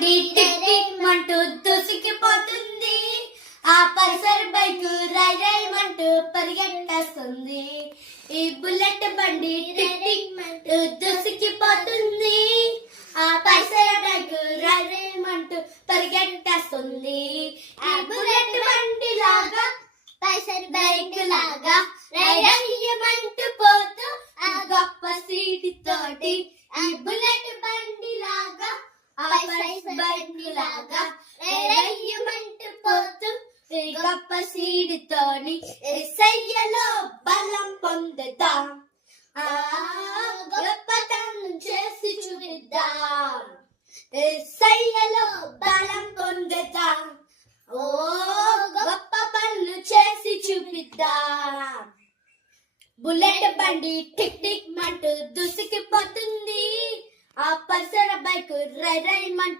Tick tick మంటూ దూసుకుపోతుంది. ఆ Pulsar bike రై రై మంటూ పరిగెట్టేస్తుంది. ఈ bullet బండి టిక్ టిక్ మంటూ దూసుకుపోతుంది. ఆ పల్సర్ బైక్ రై రై మంటూ పరిగెట్టేస్తుంది. ఆ బుల్లెట్ బండి లాగా పల్సర్ బైక్ లాగా రై రై మంటూ పోతూ ఆ గొప్ప సీట్ తోటి ఈ బుల్లెట్ బండి లాగా ఆ పల్సర్ బైక్ లాగా రై రై మంటూ పోతూ ఈ గొప్ప సీట్ తోని యేసయ్యలో బలం పొందుతాం. ఆ గొప్పతనం చేసి చూపిద్దాం. యేసయ్యలో బలం పొందుతాం. ఓ గొప్ప పనులు చేసి చూపిద్దాం. బుల్లెట్ బండి టిక్ టిక్ మంటూ దూసుకుపోతుంది. ఆ పల్సర్ బైక్ రై రై మంటూ